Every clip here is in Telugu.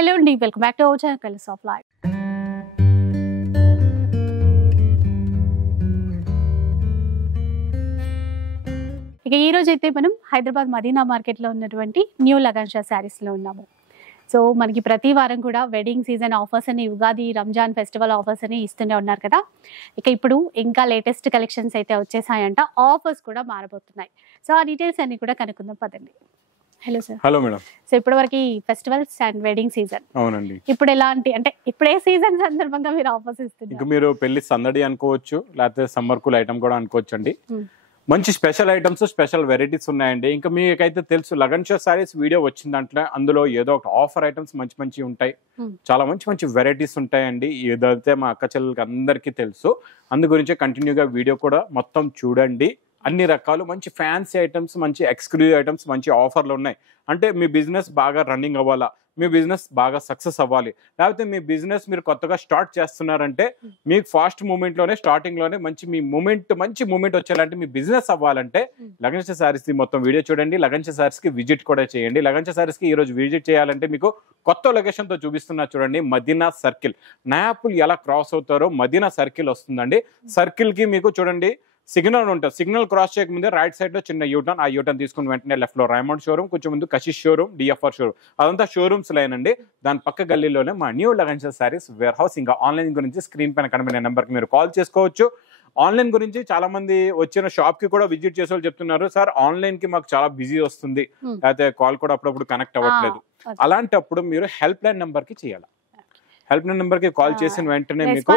హలో అండి, welcome back to our channel colours of life. ఇక ఈ రోజు అయితే మనం హైదరాబాద్ మదీనా మార్కెట్లో ఉన్నటువంటి న్యూ లగన్ షా శారీస్లో ఉన్నాము. సో మనకి ప్రతి వారం కూడా వెడ్డింగ్ సీజన్ ఆఫర్స్ అని, ఉగాది రంజాన్ ఫెస్టివల్ ఆఫర్స్ అని ఇస్తూనే ఉన్నారు కదా. ఇక ఇప్పుడు ఇంకా లేటెస్ట్ కలెక్షన్స్ అయితే వచ్చేసాయంట, ఆఫర్స్ కూడా మారబోతున్నాయి. సో ఆ డీటెయిల్స్ అన్ని కూడా కనుక్కుందాం పదండి. Hello sir. Hello madam. So ఇప్పటి వరకు ఫెస్టివల్స్ అండ్ వెడ్డింగ్ సీజన్, అవునండి. ఇప్పుడు ఎలాంటి అంటే ఇప్పుడే సీజన్ సందర్భంగా మీరు ఆఫర్స్ ఇస్తున్నారు? ఇంకా మీరు పెళ్లి సందడి అనుకోవచ్చు, లేకపోతే సమ్మర్ కూల్ ఐటమ్ కూడా అనుకోవచ్చు అండి. మంచి స్పెషల్ ఐటమ్స్, స్పెషల్ వెరైటీస్ ఉన్నాయండి. ఇంకా మీకైతే తెలుసు లగన్ షా సారీస్ వీడియో వచ్చిన దాంట్లో అందులో ఏదో ఒక ఆఫర్ ఐటమ్స్ మంచి మంచి ఉంటాయి, చాలా మంచి మంచి వెరైటీస్ ఉంటాయండి. ఏదైతే మా అక్క చెల్లెలకి అందరికీ తెలుసు, అందు గురించే కంటిన్యూగా వీడియో కూడా మొత్తం చూడండి. అన్ని రకాలు మంచి ఫ్యాన్సీ ఐటమ్స్, మంచి ఎక్స్క్లూజివ్ ఐటమ్స్, మంచి ఆఫర్లు ఉన్నాయి. అంటే మీ బిజినెస్ బాగా రన్నింగ్ అవ్వాలా, మీ బిజినెస్ బాగా సక్సెస్ అవ్వాలి, లేకపోతే మీ బిజినెస్ మీరు కొత్తగా స్టార్ట్ చేస్తున్నారంటే మీకు ఫాస్ట్ మూమెంట్లోనే స్టార్టింగ్లోనే మంచి మూమెంట్ వచ్చేలాంటి మీ బిజినెస్ అవ్వాలంటే లగన్ షా సారీస్ మొత్తం వీడియో చూడండి. లగన్ షా సారీస్కి విజిట్ కూడా చేయండి. లగన్ షా సారీస్కి ఈ రోజు విజిట్ చేయాలంటే మీకు కొత్త లొకేషన్తో చూపిస్తున్నా చూడండి. మదీనా సర్కిల్, నాయాపుల్ ఎలా క్రాస్ అవుతారో మదీనా సర్కిల్ వస్తుందండి. సర్కిల్కి మీకు చూడండి సిగ్నల్ ఉంటుంది. సిగ్నల్ క్రాస్ చేయకముందే రైట్ సైడ్ లో చిన్న యూటర్న్, ఆ యూటర్న్ తీసుకుని వెంటనే లెఫ్ట్ లో రైమండ్ షోరూమ్, కొంచెం ముందు కషిష్ షోరూమ్, డిఎఫ్ఆర్ షోరూమ్, అదంతా షోరూమ్స్ లైన్ అండి. దాని పక్క గల్లీలోనే మా new Lagan Shah saris warehouse. ఇంకా ఆన్లైన్ గురించి స్క్రీన్ పైన కనబడే నెంబర్కి మీరు కాల్ చేసుకోవచ్చు. ఆన్లైన్ గురించి చాలా మంది వచ్చిన షాప్ కి కూడా విజిట్ చేసే వాళ్ళు చెప్తున్నారు, సార్ ఆన్లైన్ కి మాకు చాలా బిజీ వస్తుంది, లేకపోతే కాల్ కూడా అప్పుడప్పుడు కనెక్ట్ అవ్వట్లేదు. అలాంటప్పుడు మీరు హెల్ప్ లైన్ నెంబర్ కి చేయాలి. హెల్ప్ లైన్ నెంబర్ కి కాల్ చేసిన వెంటనే మీకు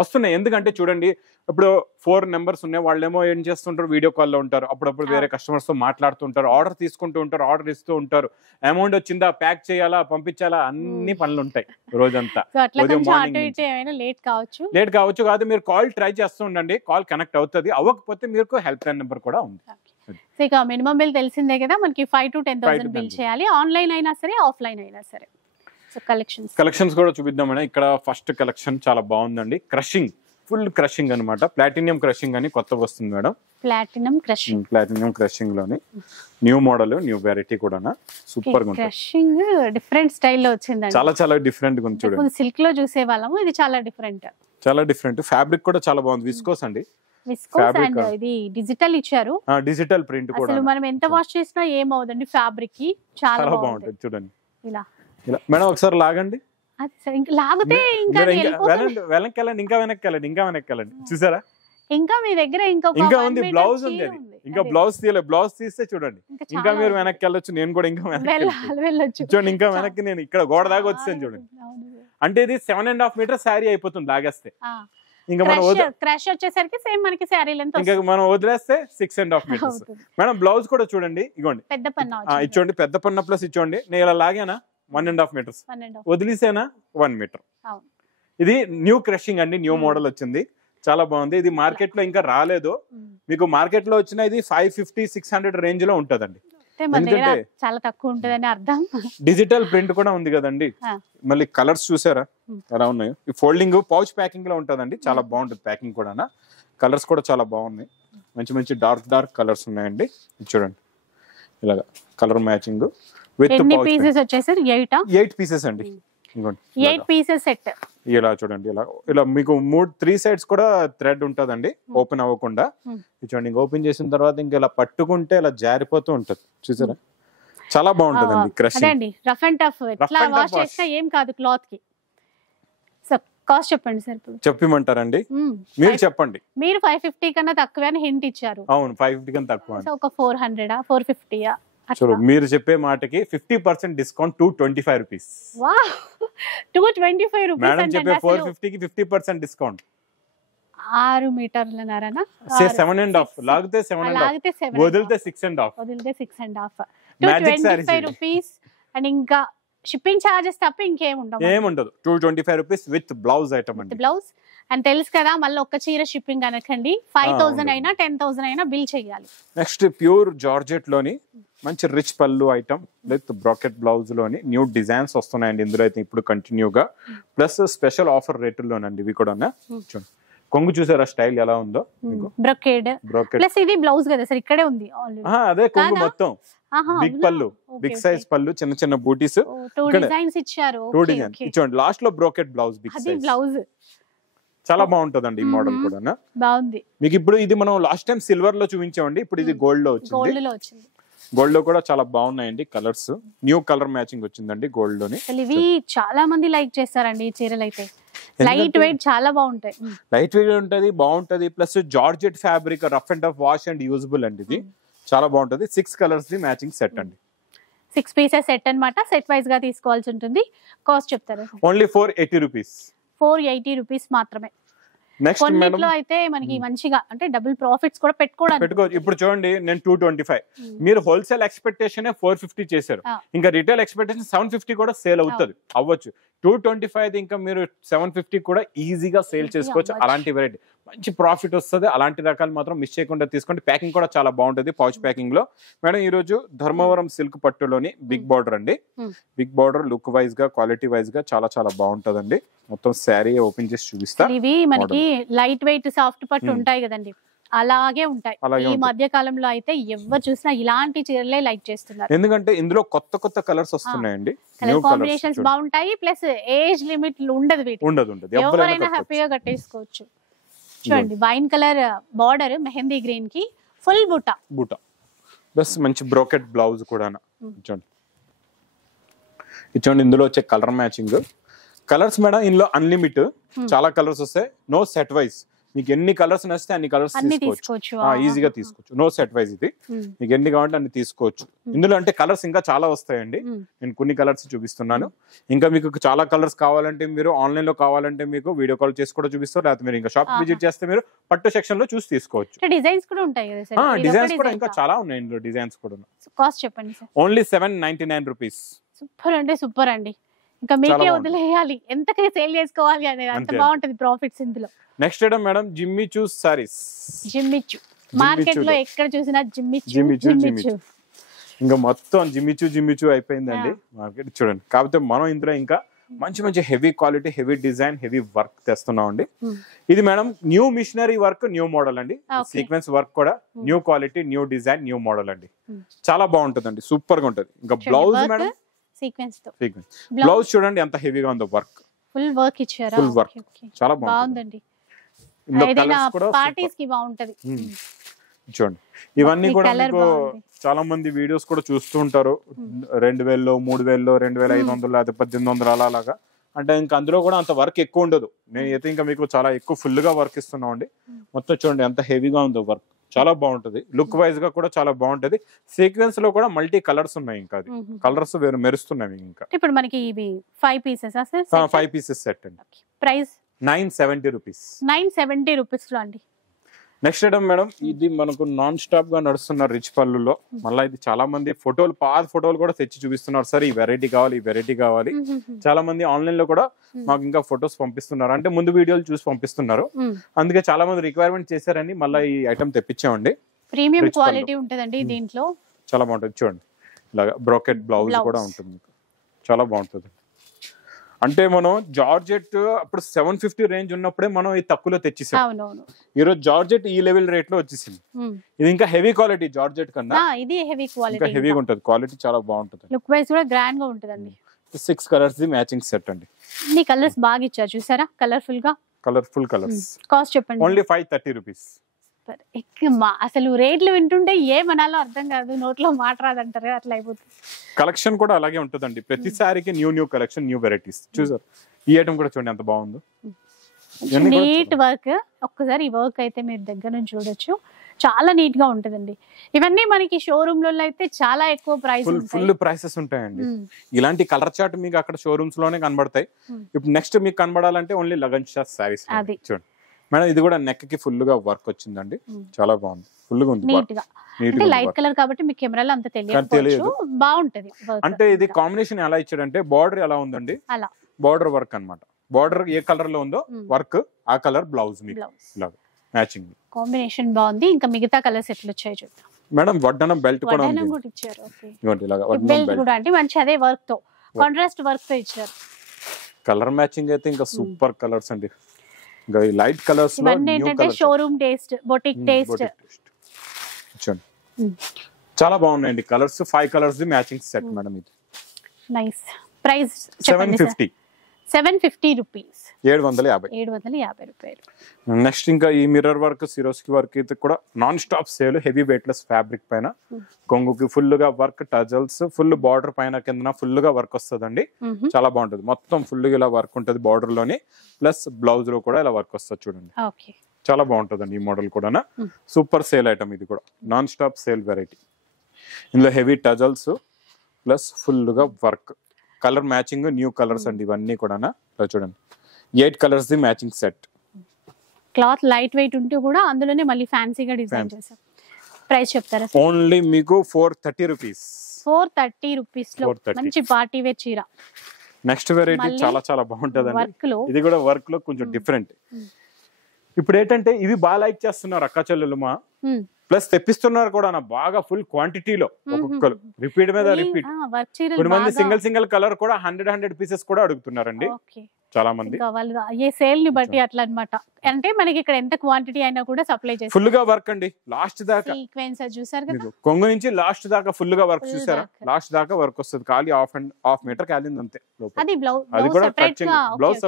వస్తున్నాయి. ఎందుకంటే చూడండి, ఇప్పుడు 4 నెంబర్స్ ఉన్నాయి, వాళ్ళేమో ఏం చేస్తుంటారు, వీడియో కాల్లో ఉంటారు, అప్పుడప్పుడు వేరే కస్టమర్స్ తో మాట్లాడుతుంటారు, ఆర్డర్ తీసుకుంటూ ఉంటారు, ఆర్డర్ ఇస్తూ ఉంటారు, అమౌంట్ వచ్చిందా, ప్యాక్ చేయాలా, పంపించాలా, అన్ని పనులు ఉంటాయి రోజంతా. లేట్ కావచ్చు కాదు, మీరు కాల్ ట్రై చేస్తూ ఉండండి, కాల్ కనెక్ట్ అవుతుంది. అవ్వకపోతే మీకు హెల్ప్ లైన్ నెంబర్ కూడా ఉంది. ఇక మినిమం బిల్ తెలిసిందే కదా మనకి, 5,000 to 10,000 బిల్ చేయాలి, ఆన్లైన్ అయినా సరే ఆఫ్లైన్ అయినా సరే. కలెక్షన్స్ కూడా చూపిద్దామని. ఇక్కడ ఫస్ట్ కలెక్షన్ చాలా బాగుందండి. క్రషింగ్, ఫుల్ క్రషింగ్ అనమాట. ప్లాటినియం క్రషింగ్ అని కొత్తగా వస్తుంది మేడం. ప్లాటినియం క్రషింగ్ లోని న్యూ మోడల్, న్యూ వెరైటీ కూడా సూపర్ గా క్రషింగ్ డిఫరెంట్ స్టైల్లో వచ్చింది. చాలా డిఫరెంట్ గా ఉంది చూడండి. సిల్క్ లో చూసే వాళ్ళము, ఇది చాలా డిఫరెంట్. ఫ్యాబ్రిక్ కూడా చాలా బాగుంది, విస్కోస్ అండి. ఇది డిజిటల్ ఇచ్చారు, డిజిటల్ ప్రింట్ కూడా. మనం ఎంత వాష్ చేసినా ఏమవుదండి, ఫ్యాబ్రిక్ కి చాలా బాగుంటుంది. చూడండి ఇలా మేడం, ఒకసారి లాగండి. లాగితే ఇంకా వెనక్కి వెళ్ళండి, చూసారా? ఇంకా మీ దగ్గర ఇంకా ఉంది, బ్లౌజ్ ఉంది. అది ఇంకా బ్లౌజ్ తీయలేదు, బ్లౌజ్ తీస్తే చూడండి ఇంకా మీరు వెనక్కి వెళ్ళొచ్చు. నేను కూడా ఇంకా వెళ్ళొచ్చు చూడండి. ఇంకా వెనక్కి నేను ఇక్కడ గోడ దాకా వచ్చాను చూడండి. అంటే ఇది 7.5 మీటర్ శారీ అయిపోతుంది లాగేస్తే. ఇంకా మనం వచ్చేసరికి సేమ్ మనకి శారీ లెంత్, ఇంకా మనం వదిలేస్తే 6.5 మీటర్స్. మేడం బ్లౌజ్ కూడా చూడండి, ఇగోండి పెద్ద పన్న ఇచ్చోండి, పెద్ద పన్న ప్లస్ ఇచ్చోండి. నేను ఇలా లాగానా 1.5 మీటర్స్, వదిలేసేనా 1 మీటర్. ఇది న్యూ క్రషింగ్ అండి, న్యూ మోడల్ వచ్చింది, చాలా బాగుంది. ఇది మార్కెట్ లో ఇంకా రాలేదు, మీకు మార్కెట్ లో వచ్చిన ఇది 550-600 రేంజ్ లో ఉంటదండి. చాలా తక్కువ ఉంటదని అర్థం. డిజిటల్ ప్రింట్ కూడా ఉంది కదండి. మళ్ళీ కలర్స్ చూసారా ఎలా ఉన్నాయో. ఈ ఫోల్డింగ్ పౌచ్ ప్యాకింగ్ లో ఉంటదండి, చాలా బాగుంటుంది ప్యాకింగ్ కూడా. కలర్స్ కూడా చాలా బాగున్నాయి, మంచి డార్క్ కలర్స్ ఉన్నాయండి. చూడండి ఇలాగా కలర్ మ్యాచింగ్ విత్ 8 పీసెస్ అండి. 8 పీసెస్ సెట్. ఇలా చూడండి, ఇలా మీకు 3 సైడ్స్ కూడా థ్రెడ్ ఉంటదండి, ఓపెన్ అవ్వకుండా. చూడండి, ఓపెన్ చేసిన తర్వాత ఇంకా ఇలా పట్టుకుంటే ఇలా జారిపోతూ ఉంటది, చూసారా? చాలా బాగుంటదండి క్రషింగ్. రఫ్ అండ్ టఫ్, ఎట్లా వాష్ చేసినా ఏం కాదు క్లాత్ కి. కాస్ట్ చెప్పండి సార్. చెప్పమంటారండి? మీరు చెప్పండి. మీరు 550 కన్నా తక్కువ అని హింట్ ఇచ్చారు. అవును, 550 కన్నా తక్కువ. ఒక 400 450 చూడు, మీరు చెప్పే మాటకి 50% డిస్కౌంట్, 225 రూపీస్. 225 రూపీస్ మేడం చెప్పే 450 కి 50% డిస్కౌంట్. 6 మీటర్లన్నారనా? 7.5 లాగితే 7.5, వదిలితే 6.5. 225 రూపీస్. అండ్ ఇంకా షిప్పింగ్ చార్జెస్ తప్ప ఏముండదు. 225 రూపీస్ విత్ బ్లౌజ్ ఐటమ్ అండి. బ్లౌజ్ అండ్ తెలుసు కదా, మళ్ళీ ఒక్క చీర షిప్పింగ్ అనకండి, 5,000 అయినా 10,000 అయినా బిల్ చేయాలి. నెక్స్ట్ ప్యూర్ జార్జెట్ లోని మంచి రిచ్ పళ్ళు ఐటమ్ విత్ బ్రాకెట్ బ్లౌజ్ లోని న్యూ డిజైన్స్ వస్తున్నాయండి ఇందులో అయితే ఇప్పుడు కంటిన్యూగా. ప్లస్ స్పెషల్ ఆఫర్ రేటుల్లోనండి ఇవి కూడా. చూడండి కొంగు చూసారా స్టైల్ ఎలా ఉందో, బ్రొకేడ్ ప్లస్ ఇది బ్లౌజ్ కదా సార్, ఇక్కడే ఉంది ఆల్రెడీ. అదే కొంగు మొత్తం బిగ్ పళ్ళు, బిగ్ సైజ్ పళ్ళు, చిన్న చిన్న బూటీస్, 2 డిజైన్స్ ఇచ్చారు. 2 డిజైన్ ఇచ్చోండి. లాస్ట్ లో బ్రోకెట్ బ్లౌజ్, బిగ్ అది సైజ్ బ్లౌజ్ చాలా బాగుంటదండి ఈ మోడల్ కూడా. బాగుంది. మీకు ఇప్పుడు ఇది మనం లాస్ట్ టైం సిల్వర్ లో చూపించామండి, ఇప్పుడు ఇది గోల్డ్ లో వచ్చింది. గోల్డ్ లో వచ్చింది. గోల్డ్ లో కూడా చాలా బాగున్నాయండి కలర్స్, న్యూ కలర్ మ్యాచింగ్ వచ్చిందండి గోల్డ్ లోని. ఇవి చాలా మంది లైక్ చేస్తారండి ఈ చీరలు అయితే. లైట్ వెయిట్ చాలా బాగుంటాయి. లైట్ వెయిట్ ఉంటది, బాగుంటది. Plus georgette fabric, rough and tough wash and usable అండి. ఇది చాలా బాగుంటది. 6 కలర్స్ ది మ్యాచింగ్ సెట్ అండి. 6 పీసెస్ సెట్ అన్నమాట. సెట్ వైజ్ గా తీసుకోవాల్సి ఉంటుంది. కాస్ట్ చెప్తారా? Only 480 rupees. 480 రూపీస్ మాత్రమే. నెక్స్ట్ మేడం కొన్నిట్లో అయితే మనకి మంచిగా అంటే డబుల్ ప్రాఫిట్స్ కూడా పెట్టుకోవచ్చు. ఇప్పుడు చూడండి, నేను 225, మీరు హోల్సేల్ ఎక్స్పెక్టేషన్ 450 చేశారు, ఇంకా రిటైల్ ఎక్స్పెక్టేషన్ 750 కూడా సేల్ అవుతుంది అవ్వచ్చు. 225 ఇంకా మీరు 750 కూడా ఈజీగా సేల్ చేసుకోవచ్చు. అలాంటి వెరైటీ మంచి ప్రాఫిట్ వస్తుంది. అలాంటి రకాలు మాత్రం మిస్ చేయకుండా తీసుకోండి. ప్యాకింగ్ కూడా చాలా బాగుంటుంది, పౌచ్ ప్యాకింగ్ లో. మేడం ఈ రోజు ధర్మవరం సిల్క్ పట్టులోని బిగ్ బార్డర్ అండి. బిగ్ బార్డర్ లుక్ వైజ్ గా, క్వాలిటీ వైజ్ గా చాలా చాలా బాగుంటదండి. మొత్తం శారీ ఓపెన్ చేసి చూపిస్తా. ఇవి మనకి లైట్ వెయిట్ సాఫ్ట్ పట్టు ఉంటాయి కదండి, అలాగే ఉంటాయి. ఈ మధ్య కాలంలో అయితే ఎవరు చూసినా ఇలాంటి చీరలే లైక్ చేస్తున్నారు. ఎందుకంటే ఇందులో కొత్త కొత్త కలర్స్ వస్తున్నాయండి. కలర్ కాంబినేషన్స్ బాగుంటాయి. ప్లస్ ఏజ్ లిమిట్ ఉండదు వీటి. ఉండదు. ఎవరైనా హ్యాపీగా కట్టేసుకోవచ్చు. చూడండి, wine colour border, mehndi green కి ఫుల్ బూటా ప్లస్ మంచి బ్రోకెట్ బ్లౌజ్ కూడా. చూడండి ఇందులో వచ్చే కలర్ మ్యాచింగ్ కలర్స్ మేడం. ఇందులో అన్లిమిట్ చాలా కలర్స్ వస్తాయి. No set wise. మీకు ఎన్ని కలర్స్ నచ్చితే అన్ని కలర్స్ తీసుకోవచ్చు, ఈజీగా తీసుకోవచ్చు. No set wise. ఇది మీకు ఎన్ని కావాలంటే అన్ని తీసుకోవచ్చు. ఇందులో అంటే కలర్స్ ఇంకా చాలా వస్తాయండి. నేను కొన్ని కలర్స్ చూపిస్తున్నాను. ఇంకా మీకు చాలా కలర్స్ కావాలంటే మీరు ఆన్లైన్ లో కావాలంటే మీకు వీడియో కాల్ చేసి కూడా చూపిస్తారు. లేకపోతే మీరు ఇంకా షాప్ విజిట్ చేస్తే మీరు పట్టు సెక్షన్ లో చూసి తీసుకోవచ్చు. డిజైన్స్ కూడా ఉంటాయి కదా సార్? డిజైన్స్ కూడా ఇంకా చాలా ఉన్నాయి ఇందులో. డిజైన్స్ కూడా. కాస్ట్ చెప్పండి సార్. Only 799 rupees. సూపర్ అంటే సూపర్ అండి. ఇంకా మీకే వదిలేయాలి, ఎంతకే సేల్ చేసుకోవాలి అనేది. అంత బాగుంటది ప్రాఫిట్స్ ఇందులో. Next item madam Jimmy Choo saris. Jimmy Choo market లో ఎక్కడ చూసినా జిమ్మిచూ. ఇంకా మొత్తం జిమ్మిచూ అయిపోయిందండి మార్కెట్. చూడండి, కాకపోతే మనం ఇందులో ఇంకా మంచి మంచి heavy quality, heavy design, heavy work తెస్తున్నాం అండి. ఇది madam new machinery work, new model అండి. సీక్వెన్స్ వర్క్ కూడా new quality, new design, new model అండి. చాలా బాగుంటుందండి, సూపర్ గా ఉంటది. ఇంకా బ్లౌజ్ మేడం సీక్వెన్స్ తో బ్లౌజ్ చూడండి ఎంత హెవీగా ఉందో. వర్క్ ఫుల్ వర్క్ ఇచ్చారా? ఫుల్ వర్క్ చాలా బాగుందండి. పార్టీస్ కి బాగుంటది. చూడండి ఇవన్నీ కూడా మీకు చాలా మంది వీడియోస్ కూడా చూస్తూ ఉంటారు. 2000, 3000, 2500 లేదా 1800 అలాగా. అంటే ఇంకా అందులో కూడా అంత వర్క్ ఎక్కువ ఉండదు. నేనైతే ఇంకా మీకు చాలా ఎక్కువ ఫుల్ గా వర్క్ ఇస్తున్నాం అండి. మొత్తం చూడండి ఎంత హెవీగా ఉందో వర్క్. చాలా బాగుంటది. లుక్ వైజ్ గా కూడా చాలా బాగుంటది. సీక్వెన్స్ లో కూడా మల్టీ కలర్స్ ఉన్నాయి. ఇంకా అది కలర్స్ వేరు మెరుస్తున్నాయి. ఇంకా ఇప్పుడు మనకి ఇవి 5 పీసెస్ 5 పీసెస్ సెట్ అండి. Price 970 rupees. 970 రూపీస్ లో అండి. నెక్స్ట్ ఐటమ్ మేడం, ఇది మనకు నాన్ స్టాప్ గా నడుస్తున్న రిచ్ పళ్ళులో. మళ్ళీ ఇది చాలా మంది ఫోటోలు, పాత ఫోటోలు కూడా తెచ్చి చూపిస్తున్నారు. సార్ ఈ వెరైటీ కావాలి, ఈ వెరైటీ కావాలి. చాలా మంది ఆన్లైన్ లో కూడా మాకు ఇంకా ఫొటోస్ పంపిస్తున్నారు. అంటే ముందు వీడియోలు చూసి పంపిస్తున్నారు. అందుకే చాలా మంది రిక్వైర్మెంట్ చేశారని మళ్ళీ ఈ ఐటమ్ తెప్పించామండి. ప్రీమియం క్వాలిటీ ఉంటదండి దీంట్లో. చాలా బాగుంటుంది. చూడండి ఇలాగా బ్రోకెట్ బ్లౌజ్ కూడా ఉంటుంది. చాలా బాగుంటుంది. అంటే మనం జార్జెట్ అప్పుడు 750 రేంజ్ ఉన్నప్పుడే మనం ఈ తక్కువలో తెచ్చేసాం. ఈ రోజు జార్జెట్ ఈ లెవెల్ రేట్ లో వచ్చేసింది. ఇది ఇంకా హెవీ క్వాలిటీ జార్జెట్ కన్నా. ఇది హెవీ క్వాలిటీ, ఇంకా హెవీగా ఉంటుంది. క్వాలిటీ చాలా బాగుంటుంది. లుక్ వైజ్ కూడా గ్రాండ్ గా ఉంటదండి. 6 కలర్స్ ది మ్యాచింగ్ సెట్ అండి. ఈ కలర్స్ బాగా ఇచ్చారు చూసారా, కలర్ఫుల్ గా. Colourful colours. కాస్ట్ చెప్పండి. Only 530 rupees. అసలు రేట్లు వింటుంటే ఏమనాలో అర్థం కాదు, నోట్లో మాట రాదంటారు, అట్లా అయిపోతుంది. కలెక్షన్ కూడా అలాగే ఉంటుందండి. ప్రతిసారికి న్యూ కలెక్షన్, న్యూ వెరైటీస్. చూసారు ఈ ఐటమ్ కూడా చూడండి ఎంత బాగుందో. Neat work. ఒక్కసారి ఈ వర్క్ అయితే మీరు దగ్గర నుంచి చూడొచ్చు, చాలా నీట్ గా ఉంటుందండి. ఇవన్నీ మనకి షోరూమ్ లో అయితే చాలా ఎక్కువ ప్రైస్, ఫుల్ ప్రైసెస్ ఉంటాయండి. ఇలాంటి కలర్ చార్ట్ మీకు అక్కడ షోరూమ్స్ లోనే కనబడతాయి. ఇప్పుడు నెక్స్ట్ మీకు కనబడాలంటే ఓన్లీ లగన్ షా సారీస్. చూడండి మేడం, ఇది కూడా నెక్ కి ఫుల్ గా వర్క్ వచ్చిందండి. చాలా బాగుంది, ఫుల్ గా ఉంది. అంటే లైట్ కలర్ కాబట్టి మీకు కెమెరాలో అంత తెలియదు, బాగుంటది. అంటే ఇది కాంబినేషన్ ఎలా ఇచ్చాడంటే బార్డర్ ఎలా ఉందండి, అలా బార్డర్ వర్క్ అన్నమాట. బార్డర్ ఏ కలర్ లో ఉందో వర్క్ ఆ కలర్ బ్లౌజ్ మీకు ఇలా మ్యాచింగ్. కాంబినేషన్ బాగుంది. ఇంకా మిగతా కలర్స్ ఎట్లా వచ్చాయి చూద్దాం. మేడం వడ్డనం బెల్ట్ కూడా ఇచ్చారు. బెల్ట్ కూడా అంటే మంచి అదే వర్క్ తో, కాంట్రాస్ట్ వర్క్ తో ఇచ్చారు. కలర్ మ్యాచింగ్ అయితే ఇంకా సూపర్ కలర్స్ అండి. ఇంకా లైట్ కలర్స్ లో ఏంటంటే షోరూమ్ టేస్ట్, బొటిక్ టేస్ట్. చాలా బాగున్నాయండి colours. 5 colours the matching set madam ఇది. నైస్. ప్రైస్ 750. 750 రూపీస్. 750. 750 రూపాయలు. నెక్స్ట్ ఇంకా ఈ మిర్రర్ వర్క్, సిరోస్కి వర్క్ అయితే కూడా non stop sale. Heavy weightless fabric పైన కొంగుకి ఫుల్ గా వర్క్, టజల్స్, ఫుల్ బార్డర్ పైన కింద ఫుల్ గా వర్క్ వస్తుందండి. చాలా బాగుంటుంది. మొత్తం ఫుల్ గా ఇలా వర్క్ ఉంటుంది బార్డర్ లోని, ప్లస్ బ్లౌజ్ లో కూడా ఇలా వర్క్ వస్తుంది చూడండి. చాలా బాగుంటుందండి ఈ మోడల్ కూడా. సూపర్ సేల్ ఐటమ్ ఇది కూడా, నాన్ స్టాప్ సేల్ వెరైటీ. ఇందులో హెవీ టజల్స్ ప్లస్ ఫుల్ గా work, colour matching, new colours అండి ఇవన్నీ కూడా. చూడండి 8 colours the matching set. Cloth light weight ఉంటూ కూడా అందులోనే మళ్ళీ ఫ్యాన్సీగా డిజైన్ చేశారు. ప్రైస్ చెప్తారా? ఓన్లీ మీకు 430 రూపీస్. 430 రూపీస్ లో మంచి పార్టీ వేర్ చీర. నెక్స్ట్ వెరైటీ చాలా చాలా బాగుంటదండి. ఇది కూడా వర్క్ లో కొంచెం డిఫరెంట్. ఇప్పుడు ఏంటంటే ఇవి బాగా లైక్ చేస్తున్నారు అక్క చెల్లెలు మా, ప్లస్ తెప్పిస్తున్నారు కూడా బాగా ఫుల్ క్వాంటిటీలో. ఒక్కొక్కరు రిపీట్ మీద రిపీట్. కొంతమంది సింగిల్ కలర్ కూడా 100 పీసెస్ కూడా అడుగుతున్నారండి చాలా మంది. ఏ సేల్ ని బట్టి అట్లా అన్నమాట. అంటే మనకి ఇక్కడ ఎంత క్వాంటిటీ అయినా కూడా సప్లై చేస్తారు. ఫుల్ గా వర్క్ అండి లాస్ట్ దాకా. సీక్వెన్స్ చూసారు కదా, కొంగు నుంచి లాస్ట్ దాకా ఫుల్ గా వర్క్ చూసారా? లాస్ట్ దాకా వర్క్ వస్తుంది. ఖాళీ హాఫ్ మీటర్ కాలింది అంతే. అది అది కూడా బ్లౌజ్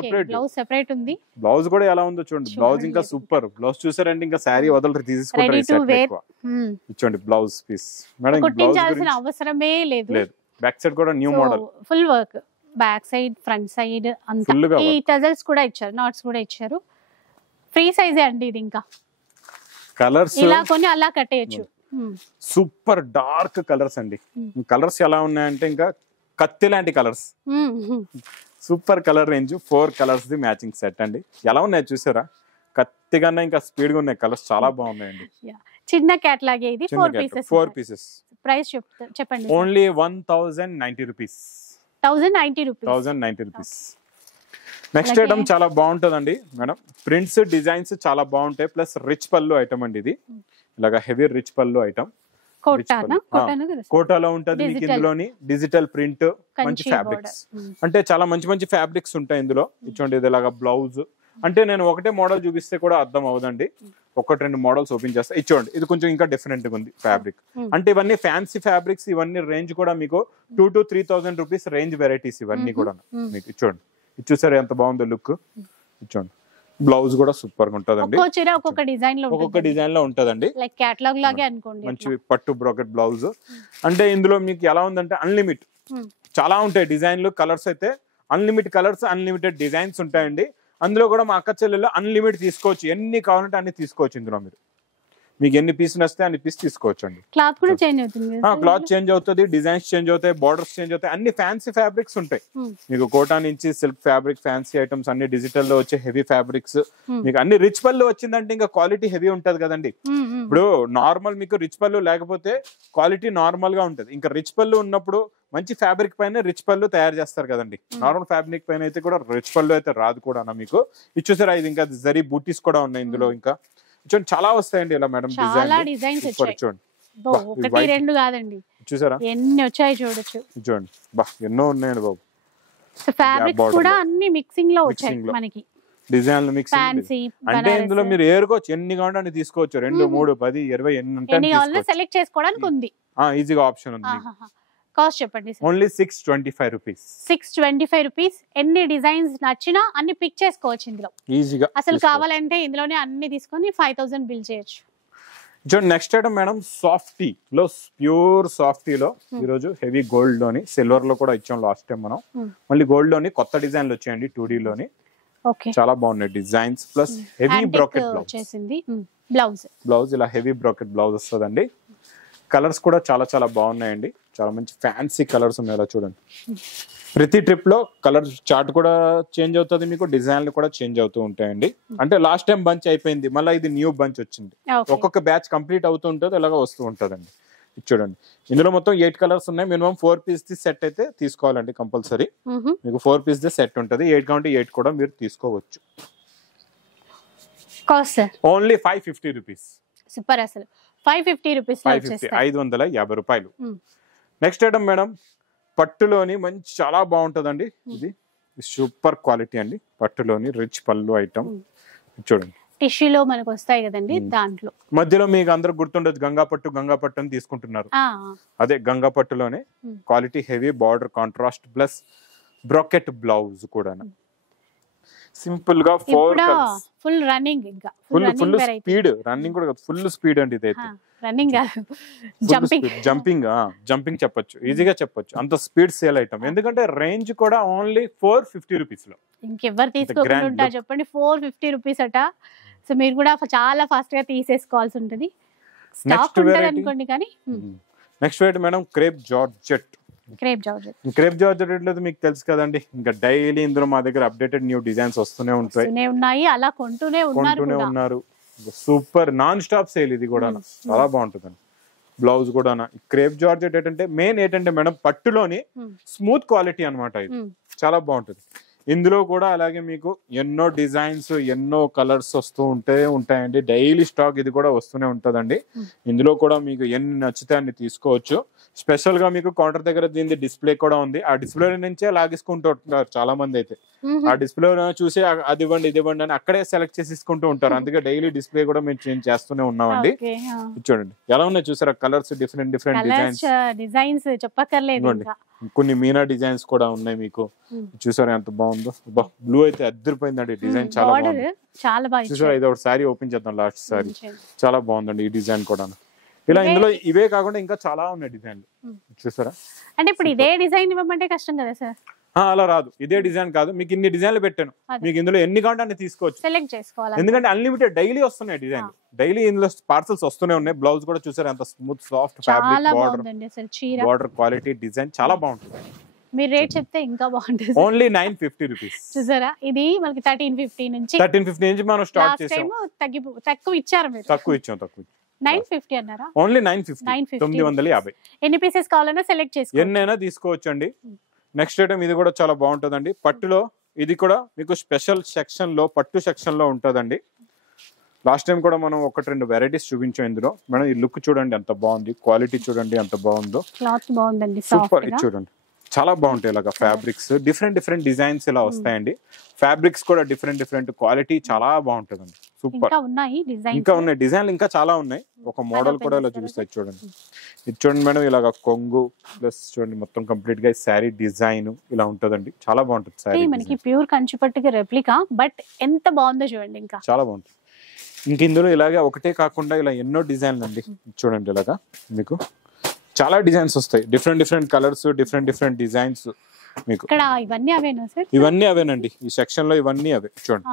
సెపరేట్ ఉంది. బ్లౌజ్ కూడా ఎలా ఉందో చూడండి. బ్లౌజ్ ఇంకా సూపర్. బ్లౌజ్ చూసారంటే ఇంకా శారీ వదలరు, తీసుకుంటారు. ఇచ్చండి బ్లౌజ్ పీస్ మేడం. కుట్టించాల్సిన అవసరమే లేదు. బ్యాక్ సైడ్ కూడా new model, full work. Back side, front side అంతా. ఈ టజల్స్ కూడా ఇచ్చారు, నాట్స్ కూడా ఇచ్చారు. ఫ్రీ సైజే అండి ఇది. ఇంకా కలర్స్ ఇలా కొన్ని అలా కట్టేయచ్చు. సూపర్ డార్క్ కలర్స్ అండి. కలర్స్ ఎలా ఉన్నాయంటే ఇంకా కత్తి లాంటి colours. Super colour range. 4 colours the matching set అండి. ఎలా ఉన్నాయి చూసారా? కత్తి కన్నా ఇంకా స్పీడ్ గా ఉన్నాయి కలర్స్. చాలా బాగున్నాయండి. చిన్న క్యాట్లాగ్ ఇది. 4 పీసెస్. ప్రైస్ చెప్పండి. Only 1090 rupees. 1090 rupees. Next item చాలా బాగుంటదండి మేడం. ప్రింట్స్, డిజైన్స్ చాలా బాగుంటాయి. ప్లస్ రిచ్ పళ్ళు ఐటమ్ అండి ఇది. ఇలాగా హెవీ రిచ్ పళ్ళు ఐటమ్. కోటాలో ఉంటది మీకు. ఇందులోని డిజిటల్ ప్రింట్, మంచి ఫ్యాబ్రిక్స్. అంటే చాలా మంచి ఫ్యాబ్రిక్స్ ఉంటాయి ఇందులో. ఇచ్చోండి ఇది ఇలాగా బ్లౌజ్. అంటే నేను ఒకటే మోడల్ చూపిస్తే కూడా అర్థం అవదండి. 1-2 మోడల్స్ ఓపెన్ చేస్తా. ఇచ్చోండి ఇది కొంచెం ఇంకా డిఫరెంట్ గా ఉంది ఫ్యాబ్రిక్. అంటే ఇవన్నీ ఫ్యాన్సీ ఫ్యాబ్రిక్స్. ఇవన్నీ రేంజ్ కూడా మీకు 2,000 to 3,000 రూపీస్ రేంజ్ వెరైటీస్ ఇవన్నీ కూడా మీకు. ఇచ్చోండి ఇది చూసారు ఎంత బాగుందో లుక్. ఇచ్చోండి బ్లౌజ్ కూడా సూపర్ గా ఉంటదండి. ఒక్కొక్క డిజైన్ లో ఉంటదండి. మంచి పట్టు బ్రోకెట్ బ్లౌజ్. అంటే ఇందులో మీకు ఎలా ఉందంటే అన్లిమిట్ చాలా ఉంటాయి డిజైన్లు, కలర్స్ అయితే అన్లిమిట్ కలర్స్, అన్లిమిటెడ్ డిజైన్స్ ఉంటాయండి. అందులో కూడా మా అక్క చెల్లెల్లో అన్లిమిట్ తీసుకోవచ్చు. ఎన్ని కావాలంటే అన్ని తీసుకోవచ్చు. ఇందులో మీకు ఎన్ని పీసులు వస్తే అన్ని పీస్ తీసుకోవచ్చు అండి. క్లాత్ కూడా చేంజ్ అవుతుంది. క్లాత్ చేంజ్ అవుతుంది, డిజైన్స్ చేంజ్ అవుతాయి, బార్డర్స్ చేంజ్ అవుతాయి. అన్ని ఫ్యాన్సీ ఫ్యాబ్రిక్స్ ఉంటాయి మీకు. కోటా నుంచి సిల్క్ ఫ్యాబ్రిక్, ఫ్యాన్సీ ఐటమ్స్ అన్ని డిజిటల్ లో వచ్చే హెవీ ఫ్యాబ్రిక్స్. మీకు అన్ని రిచ్ పళ్ళు వచ్చిందంటే ఇంకా క్వాలిటీ హెవీ ఉంటది కదండి. ఇప్పుడు నార్మల్ మీకు రిచ్ పళ్ళు లేకపోతే క్వాలిటీ నార్మల్ గా ఉంటది. ఇంకా రిచ్ పళ్ళు ఉన్నప్పుడు మంచి ఫ్యాబ్రిక్ పైన రిచ్ పళ్ళు తయారు చేస్తారు కదండి. నార్మల్ ఫ్యాబ్రిక్ పైన అయితే కూడా రిచ్ పళ్ళు అయితే రాదు కూడా మీకు. ఇచ్చేసారా? ఇది ఇంకా జరీ బూటీస్ కూడా ఉన్నాయి ఇందులో. ఇంకా చూడండి చాలా వస్తాయండి ఇలా మేడం. డిజైన్స్ చూడండి, 1-2 కాదండి, చూసారా ఎన్ని వచ్చాయి చూడొచ్చు. చూడండి బా ఎన్నో ఉన్నాయండి బాబు. ఫ్యాబ్రిక్ కూడా అన్ని మిక్సింగ్ లో వచ్చాయి మనకి. డిజైన్లు మిక్సింగ్. అంటే ఇందులో మీరు ఏరుకోవచ్చు, ఎన్ని కావాలంటే అన్ని తీసుకోవచ్చు. 2, 3, 10, 20 ఎన్ని ఉంటాయి సెలెక్ట్ చేసుకోవడానికి ఉంది. ఈజీగా ఆప్షన్ ఉంది. కాస్ట్ చెప్పండి. Only 625 rupees. 625 రూపీస్. ఎన్ని డిజైన్స్ నచ్చినా అన్ని పిక్ చేసుకోవచ్చు ఇందులో ఈజీగా. అసలు కావాలంటే ఇందులోనే అన్ని తీసుకొని 5,000 బిల్ చేయొచ్చు. నెక్స్ట్ ఐటమ్ మేడం సాఫ్టీ లో, ప్యూర్ సాఫ్టీ లో ఈరోజు హెవీ గోల్డ్ లోని, సిల్వర్ లో కూడా ఇచ్చాం లాస్ట్ టైం మనం. మళ్ళీ గోల్డ్ లోని కొత్త డిజైన్లు వచ్చాయండి 2D లోని. చాలా బాగున్నాయి designs. Plus heavy brocade blouse. ఇలా హెవీ బ్రోకెట్ బ్లౌజ్ వస్తుందండి. కలర్స్ కూడా చాలా చాలా బాగున్నాయండి. చాలా మంచి ఫ్యాన్సీ కలర్స్ ఉన్నాయి. ఇలా చూడండి. ప్రతి ట్రిప్ లో కలర్ చార్ట్ కూడా చేంజ్ అవుతుంది మీకు, డిజైన్లు కూడా చేంజ్ అవుతూ ఉంటాయండి. అంటే లాస్ట్ టైం బంచ్ అయిపోయింది, మళ్ళీ ఇది న్యూ బంచ్ వచ్చింది. ఒక్కొక్క బ్యాచ్ కంప్లీట్ అవుతూ ఉంటుంది, ఇలాగా వస్తూ ఉంటదండి. చూడండి ఇందులో మొత్తం 8 కలర్స్ ఉన్నాయి. మినిమం 4 పీస్ ది సెట్ అయితే తీసుకోవాలండి కంపల్సరీ. మీకు 4 పీస్ ది సెట్ ఉంటుంది. 8 కావాలంటే 8 కూడా మీరు తీసుకోవచ్చు. Only 550 rupees. సూపర్. అసలు 550 రూపీస్, 550 రూపాయలు. నెక్స్ట్ ఐటమ్ మేడం పట్టులోని మంచి చాలా బాగుంటదండి. ఇది సూపర్ క్వాలిటీ అండి. పట్టులోని రిచ్ పళ్ళు ఐటమ్ చూడండి. టిష్యూలో మనకు వస్తాయి కదండి, దాంట్లో మధ్యలో మీకు అందరూ గుర్తుండదు గంగా పట్టు అని తీసుకుంటున్నారు. అదే గంగా పట్టులోనే quality heavy border contrast plus bracket blouse కూడా సింపుల్ గా 4 కలర్స్ ఫుల్ రన్నింగ్, ఇంకా ఫుల్ స్పీడ్ రన్నింగ్ కూడా ఫుల్ స్పీడ్ అండి ఇదైతే. రన్నింగ్ జంపింగ్ చెప్పొచ్చు, ఈజీగా చెప్పొచ్చు, అంత స్పీడ్ సేల్ ఐటమ్. ఎందుకంటే రేంజ్ కూడా ఓన్లీ 450 రూపీస్ లో. ఇంకెవరు తీసుకోకుండా ఉంటారు చెప్పండి, 450 రూపీస్ అట. సో మీరు కూడా చాలా ఫాస్ట్ గా తీసేసుకోవాల్సి ఉంటుంది, స్టాక్ ఉంటుంది అనుకోండి. కానీ next variety madam crepe georgette. Crepe georgette లేదు మీకు తెలుసు కదండి, ఇంకా డైలీ ఇందులో మా దగ్గర అప్డేటెడ్ న్యూ డిజైన్స్ వస్తూనే ఉన్నాయి, అలా కొంటూనే ఉన్నారు. సూపర్ నాన్ స్టాప్ సేల్ ఇది కూడా, చాలా బాగుంటుంది. బ్లౌజ్ కూడా క్రేప్ జార్జెట్ ఏంటంటే మేడం పట్టులోని స్మూత్ క్వాలిటీ అన్నమాట. ఇది చాలా బాగుంటుంది. ఇందులో కూడా అలాగే మీకు ఎన్నో డిజైన్స్ ఎన్నో కలర్స్ ఉంటాయండి. డైలీ స్టాక్ ఇది కూడా వస్తూనే ఉంటుందండి. ఇందులో కూడా మీకు ఎన్ని నచ్చితే అన్ని తీసుకోవచ్చు. స్పెషల్ గా మీకు కౌంటర్ దగ్గర దీని డిస్ప్లే కూడా ఉంది. ఆ డిస్ప్లే నుంచే లాగేసుకుంటూ ఉంటున్నారు చాలా మంది అయితే. ఆ డిస్ప్లే చూసి అది ఇవ్వండి ఇది ఇవ్వండి అని అక్కడే సెలెక్ట్ చేసేసుకుంటూ ఉంటారు. అందుకే డైలీ డిస్ప్లే కూడా మేము చేంజ్ చేస్తూనే ఉన్నామండి. చూడండి ఎలా ఉన్నాయి చూసారా కలర్స్, డిఫరెంట్ డిజైన్స్ చెప్పక్కర్లేదు. కొన్ని మీనా డిజైన్స్ కూడా ఉన్నాయి మీకు, చూసారా ఎంత బాగుందో. బ్లూ అయితే అద్దరిపోయిందండి డిజైన్, చాలా బాగుంది. చూసారా ఇది ఒక సారీ ఓపెన్ చేద్దాం, లాస్ట్ సారీ చాలా బాగుందండి ఈ డిజైన్ కూడా. ఇలా ఇందులో ఇవే కాకుండా ఇంకా చాలా ఉన్నాయి డిజైన్లు చూసారా. అంటే ఇప్పుడు ఇదే డిజైన్ ఇవ్వమంటే కష్టం కదా సార్? అలా రాదు, ఇదే డిజైన్ కాదు, మీకు ఇన్ని డిజైన్లు పెట్టాను, మీకు ఇందులో ఎన్ని కావాలంటే అన్ని తీసుకోవచ్చు, సెలెక్ట్ చేసుకోవాలి. ఎందుకంటే అన్లిమిటెడ్ డైలీ వస్తున్నాయి డిజైన్, డైలీ ఇందులో పార్సల్స్ వస్తూనే ఉన్నాయి. బ్లౌజ్ కూడా చూసారా ఎంత smooth soft fabric, border quality design చాలా బాగుంటుంది. మీరు రేట్ చెప్తే ఇంకా బాగుంటుంది. Only 950 rupees. చూసారా ఇది మనకి 1350 నుంచి మనం స్టార్ట్ చేసాం. తక్కువ ఇచ్చారు మీరు, తక్కువ ఇచ్చాం 950 అన్నారా? ఓన్లీ 950, 950. ఎన్ని పీసెస్ కావాలన్నా సెలెక్ట్ చేసుకోవచ్చు, ఎన్నైనా తీసుకోవచ్చండి. నెక్స్ట్ ఐటమ్ ఇది కూడా చాలా బాగుంటుందండి. పట్టులో ఇది కూడా మీకు స్పెషల్ సెక్షన్ లో, పట్టు సెక్షన్ లో ఉంటుందండి. లాస్ట్ టైం కూడా మనం 1-2 వెరైటీస్ చూపించాం ఇందులో. మేడం ఈ లుక్ చూడండి ఎంత బాగుంది, క్వాలిటీ చూడండి ఎంత బాగుందో, క్లాత్ బాగుందండి, సూపర్. ఇది చూడండి చాలా బాగుంటాయి ఇలాగా ఫ్యాబ్రిక్స్, డిఫరెంట్ డిజైన్స్ ఇలా వస్తాయండి. ఫ్యాబ్రిక్స్ కూడా డిఫరెంట్ క్వాలిటీ చాలా బాగుంటుందండి. సూపర్. ఇంకా ఉన్నాయి డిజైన్లు, ఇంకా చాలా ఉన్నాయి. ఒక మోడల్ కూడా ఇలా చూపిస్తాయి చూడండి. ఇది చూడండి మేడం ఇలాగ కొంగు ప్లస్ చూడండి మొత్తం కంప్లీట్ గా శారీ డిజైన్ ఇలా ఉంటదండి, చాలా బాగుంటుంది. శారీ మనకి ప్యూర్ కంచిపట్టుకి రెప్లికా, బట్ ఎంత బాగుందో చూడండి, ఇంకా చాలా బాగుంటుంది. ఇంక ఇందులో ఇలాగే ఒకటే కాకుండా ఇలా ఎన్నో డిజైన్లు అండి. చూడండి ఇలాగా మీకు చాలా డిజైన్స్ వస్తాయి, డిఫరెంట్ కలర్స్, డిఫరెంట్ డిజైన్స్ మీకు. ఇవన్నీ అవేనండి, ఈ సెక్షన్ లో ఇవన్నీ అవే చూడండి.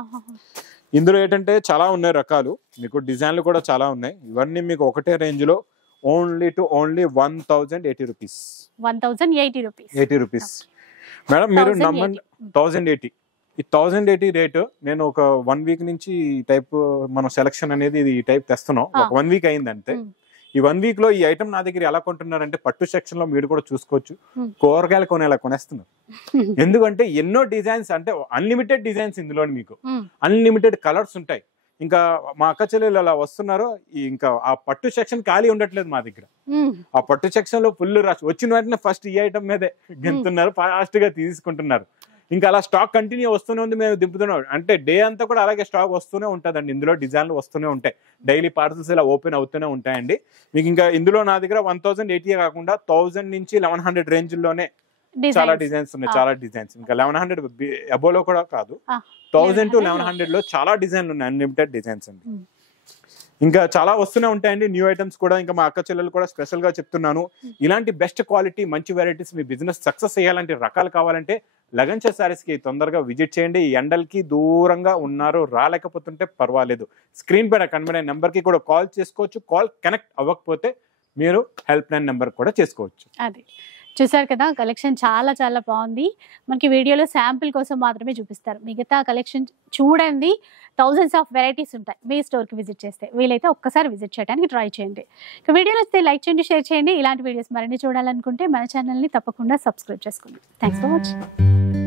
ఇందులో ఏంటంటే చాలా ఉన్నాయి రకాలు, మీకు డిజైన్లు కూడా చాలా ఉన్నాయి. ఇవన్నీ మీకు ఒకటే రేంజ్ లో ఓన్లీ 1080 రూపీస్. 1080 rupees madam. మీరు నమ్మండి 1080. ఈ 1080 రేటు నేను ఒక 1 వీక్ నుంచి ఈ టైప్ మనం సెలక్షన్ అనేది ఈ టైప్ తెస్తున్నాం. ఒక 1 వీక్ అయింది అంతే. ఈ 1 వీక్ లో ఈ ఐటమ్ నా దగ్గర ఎలా కొంటున్నారంటే పట్టు సెక్షన్ లో మీరు కూడా చూసుకోవచ్చు, కూరగాయలు కొనేలా కొనేస్తున్నారు. ఎందుకంటే ఎన్నో డిజైన్స్, అంటే అన్లిమిటెడ్ డిజైన్స్ ఇందులో, మీకు అన్లిమిటెడ్ కలర్స్ ఉంటాయి. ఇంకా మా అక్క చెల్లెలు అలా వస్తున్నారు, ఇంకా ఆ పట్టు సెక్షన్ ఖాళీ ఉండట్లేదు మా దగ్గర. ఆ పట్టు సెక్షన్ లో ఫుల్ రష్, వచ్చిన వెంటనే ఫస్ట్ ఈ ఐటమ్ మీదే గెంతున్నారు, ఫాస్ట్ గా తీసుకుంటున్నారు. ఇంకా అలా స్టాక్ కంటిన్యూ వస్తూనే ఉంది, మేము దింపుతున్నాం. అంటే డే అంతా కూడా అలాగే స్టాక్ వస్తూనే ఉంటుందండి. ఇందులో డిజైన్లు వస్తూనే ఉంటాయి, డైలీ పార్సల్స్ ఇలా ఓపెన్ అవుతూనే ఉంటాయండి. మీకు ఇంకా ఇందులో నా దగ్గర 1080 కాకుండా 1000 నుంచి 1100 రేంజ్ లోనే చాలా డిజైన్స్ ఉన్నాయి, చాలా డిజైన్స్. ఇంకా 1100 అబోలో కూడా కాదు, 1000 to 1100 లో చాలా డిజైన్లు ఉన్నాయి, అన్లిమిటెడ్ డిజైన్స్ అండి. ఇంకా చాలా వస్తూనే ఉంటాయండి న్యూ ఐటమ్స్ కూడా. ఇంకా మా అక్క చెల్లెలు కూడా స్పెషల్ గా చెప్తున్నాను, ఇలాంటి బెస్ట్ క్వాలిటీ మంచి వెరైటీస్ మీ బిజినెస్ సక్సెస్ అయ్యాలంటే, రకాలు కావాలంటే లగన్షా సారీస్ కి తొందరగా విజిట్ చేయండి. ఈ ఎండలకి దూరంగా ఉన్నారు, రాలేకపోతుంటే పర్వాలేదు, స్క్రీన్ పైన కనబడే నెంబర్ కి కూడా కాల్ చేసుకోవచ్చు. కాల్ కనెక్ట్ అవ్వకపోతే మీరు హెల్ప్ లైన్ నెంబర్ కూడా చేసుకోవచ్చు. అది చూసారు కదా, కలెక్షన్ చాలా బాగుంది. మనకి వీడియోలో శాంపిల్ కోసం మాత్రమే చూపిస్తారు, మిగతా కలెక్షన్ చూడండి. థౌజండ్స్ ఆఫ్ వెరైటీస్ ఉంటాయి మీ స్టోర్కి విజిట్ చేస్తే. వీలైతే ఒక్కసారి విజిట్ చేయడానికి ట్రై చేయండి. ఇక వీడియోలో వస్తే లైక్ చేయండి, షేర్ చేయండి. ఇలాంటి వీడియోస్ మరిన్ని చూడాలనుకుంటే మన ఛానల్ని తప్పకుండా సబ్స్క్రైబ్ చేసుకోండి. Thanks for watching.